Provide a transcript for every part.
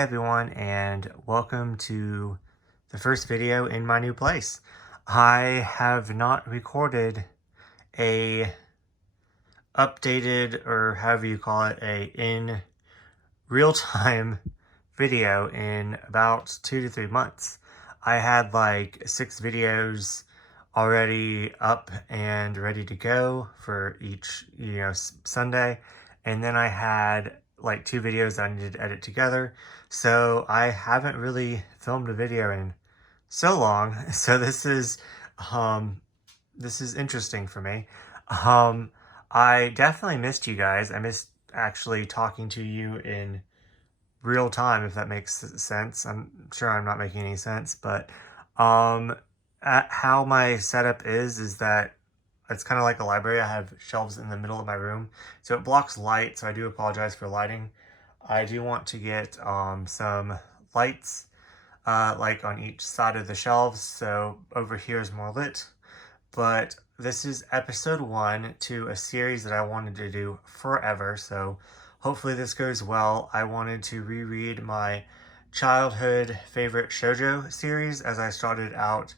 Hey everyone, and welcome to the first video in my new place. I have not recorded a updated, or however you call it, in real-time video in about 2 to 3 months. I had like 6 videos already up and ready to go for each, Sunday, and then I had like 2 videos that I needed to edit together. So I haven't really filmed a video in so long. So this is interesting for me. Um, I definitely missed you guys. I missed actually talking to you in real time, if that makes sense. I'm sure I'm not making any sense, but um, how my setup is that it's kind of like a library. I have shelves in the middle of my room, so it blocks light, so I do apologize for lighting. I do want to get some lights like on each side of the shelves, so over here is more lit. But this is episode 1 to a series that I wanted to do forever, so hopefully this goes well. I wanted to reread my childhood favorite Shojo series, as I started out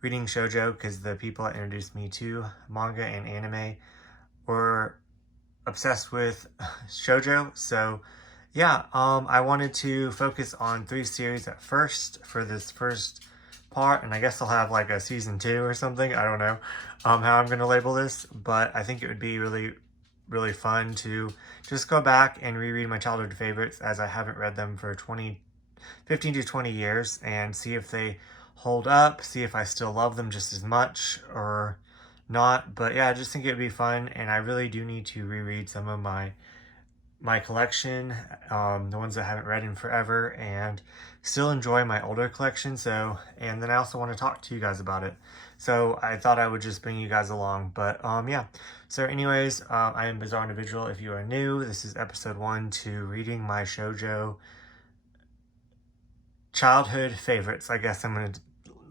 reading Shojo because the people that introduced me to manga and anime were obsessed with Shojo. So yeah, I wanted to focus on 3 series at first for this first part, and I guess I'll have like a season 2 or something. I don't know how I'm gonna label this, but I think it would be really fun to just go back and reread my childhood favorites, as I haven't read them for 15 to 20 years, and see if they hold up, see if I still love them just as much or not. But yeah, I just think it'd be fun, and I really do need to reread some of my collection, the ones I haven't read in forever, and still enjoy my older collection. So, and then I also want to talk to you guys about it. So I thought I would just bring you guys along. But yeah. So anyways, I am Bizarre Individual. If you are new, this is episode 1 to reading my Shojo childhood favorites. I guess I'm going to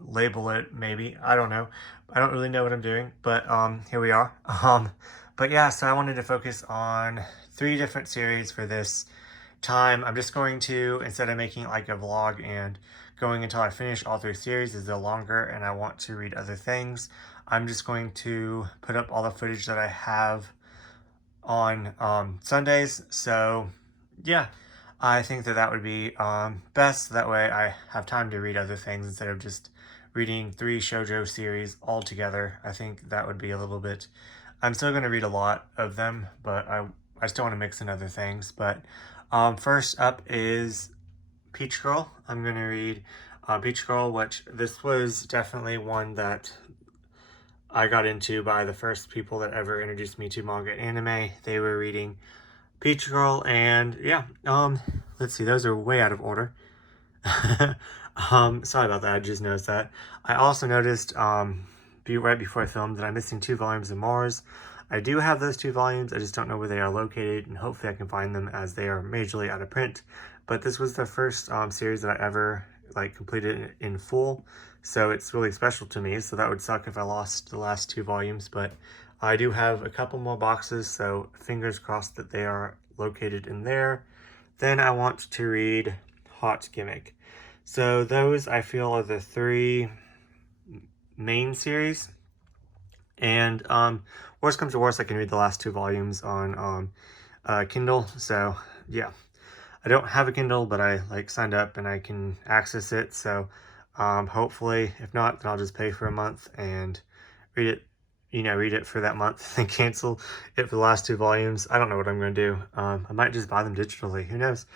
label it, maybe. I don't know. I don't really know what I'm doing, but here we are. But yeah, so I wanted to focus on 3 different series for this time. I'm just going to, instead of making like a vlog and going until I finish all 3 series, is a longer and I want to read other things, I'm just going to put up all the footage that I have on Sundays. So yeah, I think that would be best. That way I have time to read other things instead of just reading 3 Shojo series all together. I think that would be a little bit... I'm still going to read a lot of them, but I still want to mix in other things. But first up is Peach Girl. I'm going to read Peach Girl, which this was definitely one that I got into by the first people that ever introduced me to manga and anime. They were reading Peach Girl, and yeah, let's see, those are way out of order. Sorry about that, I just noticed that. I also noticed, right before I filmed, that I'm missing 2 volumes of Mars. I do have those 2 volumes, I just don't know where they are located, and hopefully I can find them, as they are majorly out of print. But this was the first series that I ever completed in full, so it's really special to me. So that would suck if I lost the last 2 volumes, but I do have a couple more boxes, so fingers crossed that they are located in there. Then I want to read Hot Gimmick. So those, I feel, are the 3 main series. And worst comes to worst, I can read the last 2 volumes on Kindle. So yeah, I don't have a Kindle, but I signed up and I can access it. So hopefully, if not, then I'll just pay for a month and read it. Read it for that month and cancel it for the last 2 volumes. I don't know what I'm going to do. I might just buy them digitally. Who knows?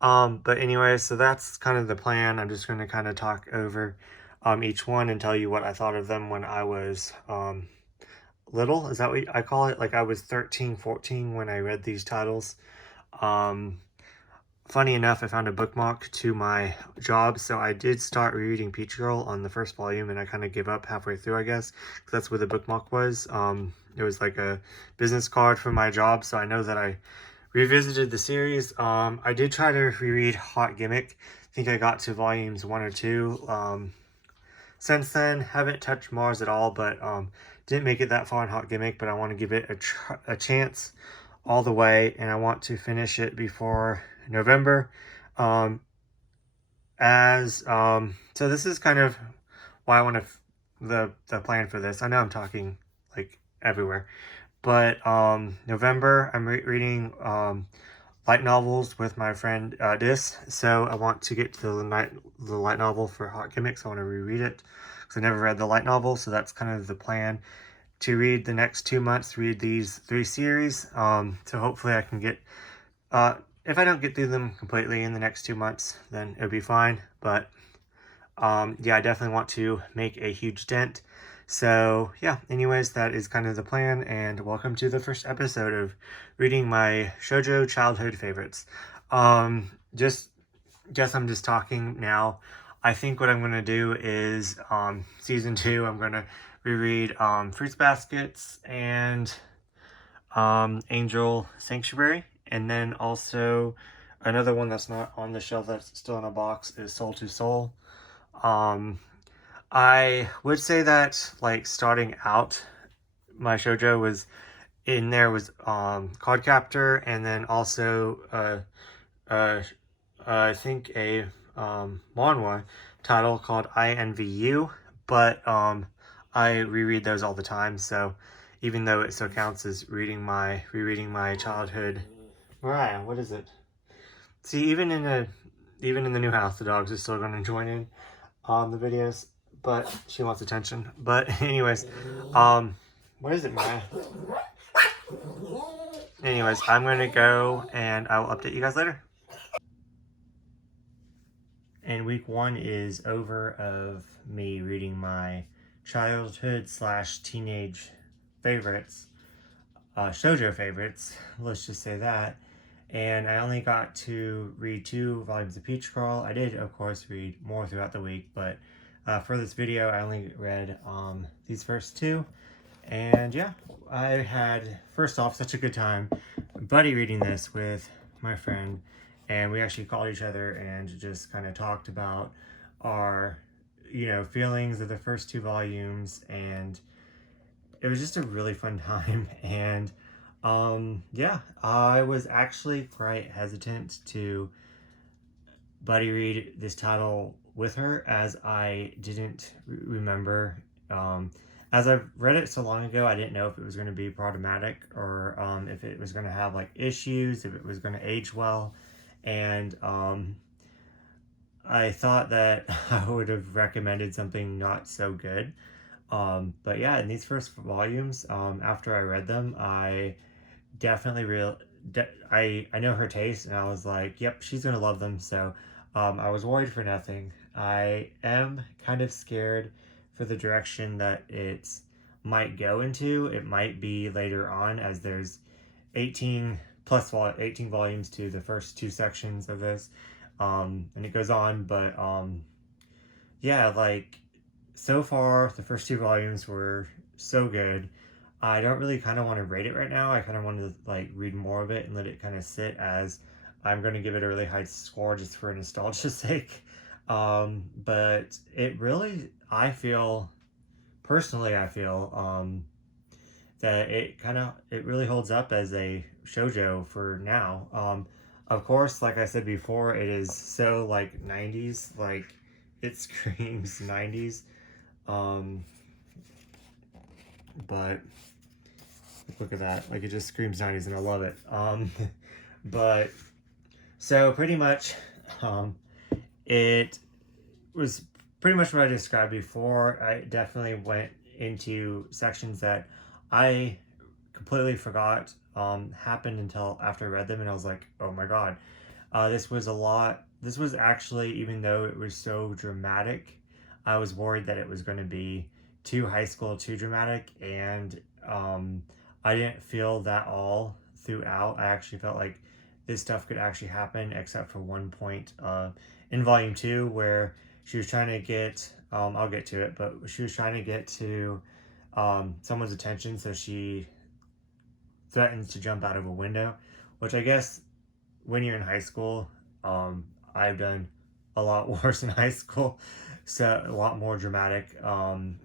But anyway, so that's kind of the plan. I'm just going to kind of talk over each one and tell you what I thought of them when I was little. Is that what I call it? Like, I was 13, 14 when I read these titles. Funny enough, I found a bookmark to my job, so I did start rereading Peach Girl on the first volume, and I kind of gave up halfway through, I guess, because that's where the bookmark was. It was like a business card for my job, so I know that I revisited the series. I did try to reread Hot Gimmick. I think I got to volumes 1 or 2. Since then, haven't touched Mars at all, but didn't make it that far in Hot Gimmick, but I want to give it a chance all the way, and I want to finish it before November. as so this is kind of why I want to the plan for this. I know I'm talking like everywhere, but November I'm reading light novels with my friend Dis. So I want to get to the light novel for Hot Gimmicks. I want to reread it because I never read the light novel, so that's kind of the plan to read the next 2 months. Read these 3 series. So hopefully I can get. If I don't get through them completely in the next 2 months, then it'll be fine. But yeah, I definitely want to make a huge dent. So yeah, anyways, that is kind of the plan, and welcome to the first episode of reading my Shojo childhood favorites. Just guess I'm just talking now. I think what I'm gonna do is season 2. I'm gonna reread Fruits Baskets and Angel Sanctuary, and then also another one that's not on the shelf that's still in a box is Soul to Soul. Um, I would say that like starting out, my shoujo was in there was Card Captor, and then also uh, I think a manhwa title called I Envy You, but I reread those all the time. So even though it still counts as rereading my childhood. Mariah, what is it? See, even in the new house, the dogs are still going to join in on the videos, but she wants attention. But anyways, what is it, Maya? Anyways, I'm gonna go and I will update you guys later. And week 1 is over of me reading my childhood slash teenage favorites, shoujo favorites. Let's just say that. And I only got to read 2 volumes of Peach Girl. I did, of course, read more throughout the week, but for this video, I only read these first 2. And yeah, I had, first off, such a good time buddy reading this with my friend. And we actually called each other and just kind of talked about our, feelings of the first 2 volumes. And it was just a really fun time. And yeah, I was actually quite hesitant to buddy read this title with her, as I didn't remember. As I've read it so long ago, I didn't know if it was going to be problematic, or if it was going to have like issues, if it was going to age well. And I thought that I would have recommended something not so good. But yeah, in these first volumes, after I read them, I definitely I know her taste, and I was like, yep, she's gonna love them. So I was worried for nothing. I am kind of scared for the direction that it might go into. It might be later on, as there's 18 volumes to the first 2 sections of this, and it goes on. But yeah, like, so far the first 2 volumes were so good. I don't really kind of want to rate it right now. I kind of want to like read more of it and let it kind of sit, as I'm going to give it a really high score just for nostalgia's sake. But it really, I feel that it really holds up as a shoujo for now. Of course, like I said before, it is so like 90s, like it screams 90s. Um, but look at that, like it just screams 90s, and I love it. But so pretty much, it was pretty much what I described before. I definitely went into sections that I completely forgot happened until after I read them, and I was like, oh my god, this was a lot. This was actually, even though it was so dramatic, I was worried that it was going to be too high school, too dramatic, and I didn't feel that all throughout. I actually felt like this stuff could actually happen, except for one point in volume 2 where she was trying to get, I'll get to it, but she was trying to get to someone's attention, so she threatens to jump out of a window, which I guess when you're in high school, I've done a lot worse in high school, so a lot more dramatic.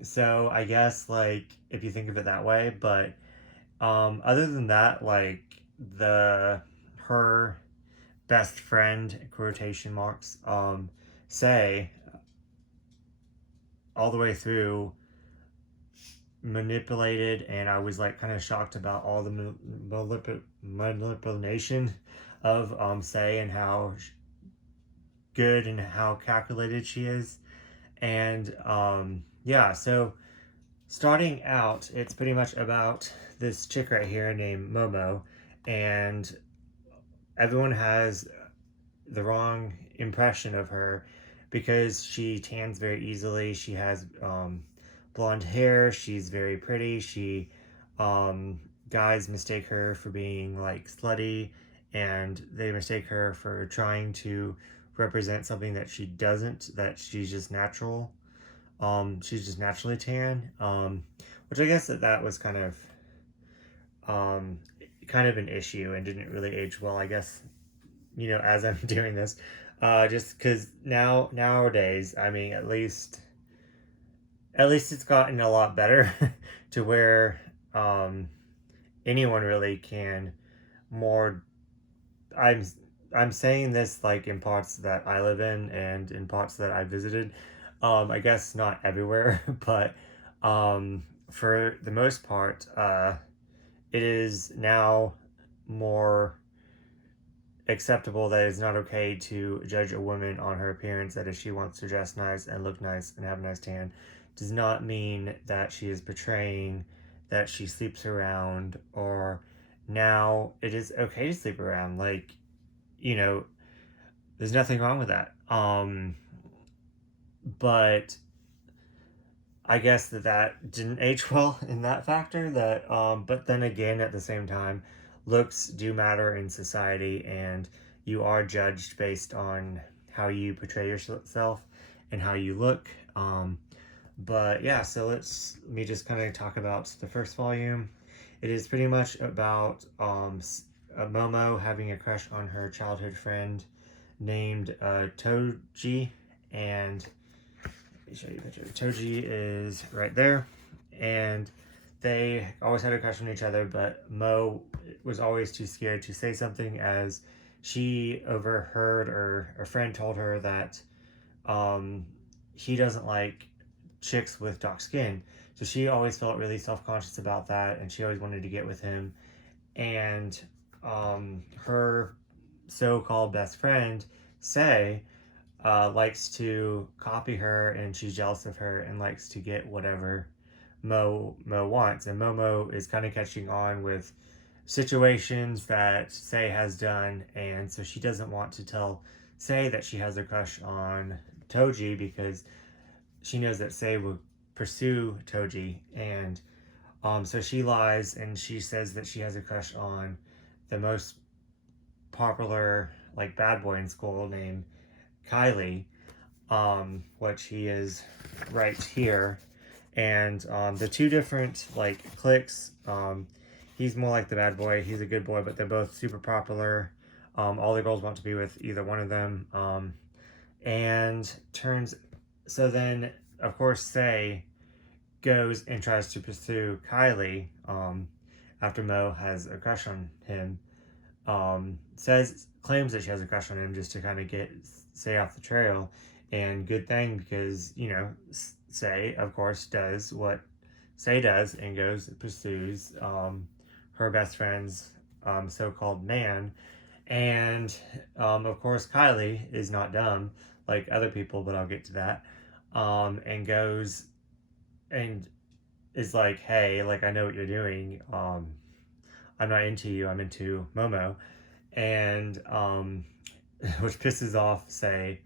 So I guess, like, if you think of it that way, but other than that, like, her best friend, quotation marks, Sei all the way through manipulated, and I was like kind of shocked about all the manipulation of Sei and how good and how calculated she is. And yeah, so starting out, it's pretty much about this chick right here named Momo, and everyone has the wrong impression of her because she tans very easily. She has blonde hair. She's very pretty. Um, guys mistake her for being like slutty, and they mistake her for trying to represent something that she doesn't. That she's just natural. She's just naturally tan. Which I guess that was um, kind of an issue and didn't really age well. I guess as I'm doing this, just because nowadays, I mean, at least it's gotten a lot better to where anyone really can more. I'm I'm saying this like in parts that I live in and in parts that I visited. I guess not everywhere, but for the most part, it is now more acceptable that it's not okay to judge a woman on her appearance, that if she wants to dress nice and look nice and have a nice tan does not mean that she is betraying that she sleeps around, or now it is okay to sleep around, like, you know there's nothing wrong with that. But I guess that didn't age well in that factor. But then again, at the same time, looks do matter in society, and you are judged based on how you portray yourself and how you look. But yeah, so let me just kind of talk about the first volume. It is pretty much about Momo having a crush on her childhood friend named Toji, and let me show you a picture. Toji is right there, and they always had a crush on each other, but Mo was always too scared to say something, as she overheard, or a friend told her that he doesn't like chicks with dark skin. So she always felt really self-conscious about that, and she always wanted to get with him. And her so-called best friend, Sei, likes to copy her, and she's jealous of her and likes to get whatever Mo wants. And Momo is kind of catching on with situations that Sei has done, and so she doesn't want to tell Sei that she has a crush on Toji, because she knows that Sei will pursue Toji, and so she lies and she says that she has a crush on the most popular like bad boy in school named Kylie, which he is right here. And the two different like cliques, he's more like the bad boy, he's a good boy, but they're both super popular. All the girls want to be with either one of them. And turns so then of course Sei goes and tries to pursue Kylie after Mo has a crush on him. Claims that she has a crush on him just to kind of get Sei off the trail, and good thing, because Sei of course does what Sei does and goes and pursues her best friend's so-called man. And of course Kylie is not dumb like other people, but I'll get to that. And goes and is like, hey, like, I know what you're doing. I'm not into you, I'm into Momo. And which pisses off Sei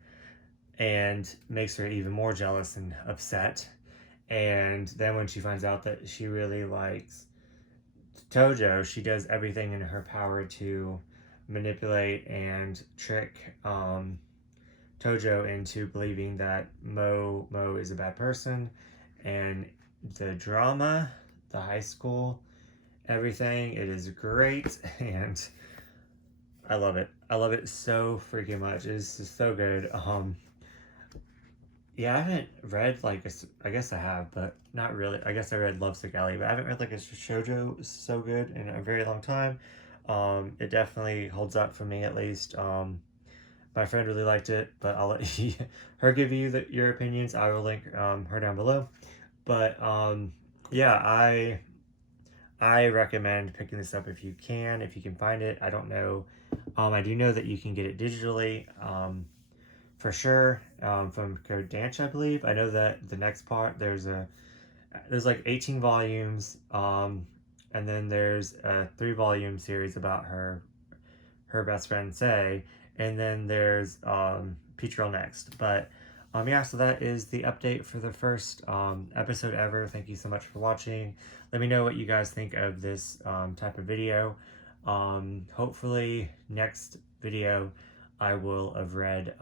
and makes her even more jealous and upset. And then when she finds out that she really likes Tojo, she does everything in her power to manipulate and trick Tojo into believing that Mo is a bad person. And the drama, the high school, everything, it is great, and I love it. I love it so freaking much. It's just so good. Yeah, I haven't read like I guess I have, but not really. I guess I read Love Sick Alley, but I haven't read like a Shojo so good in a very long time. It definitely holds up for me, at least. My friend really liked it, but I'll let her give you your opinions. I will link her down below. But yeah, I recommend picking this up if you can find it. I don't know. I do know that you can get it digitally for sure from Code Danch, I believe. I know that the next part there's like 18 volumes, and then there's a 3-volume series about her best friend Say, and then there's Peach Girl next. But yeah, so that is the update for the first episode ever. Thank you so much for watching. Let me know what you guys think of this type of video. Hopefully next video I will have read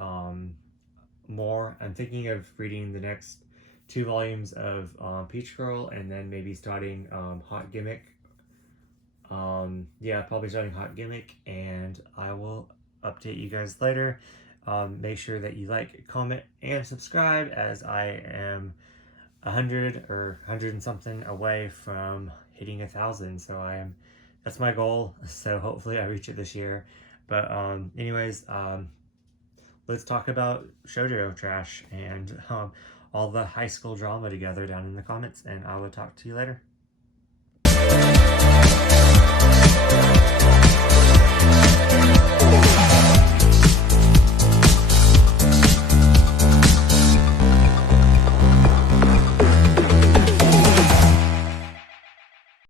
more. I'm thinking of reading the next 2 volumes of Peach Girl, and then maybe starting Hot Gimmick. Yeah, probably starting Hot Gimmick, and I will update you guys later. Make sure that you like, comment, and subscribe, as I am 100 or 100 and something away from hitting 1,000. So that's my goal. So hopefully I reach it this year. But anyways, let's talk about Shojo trash and all the high school drama together down in the comments, and I will talk to you later.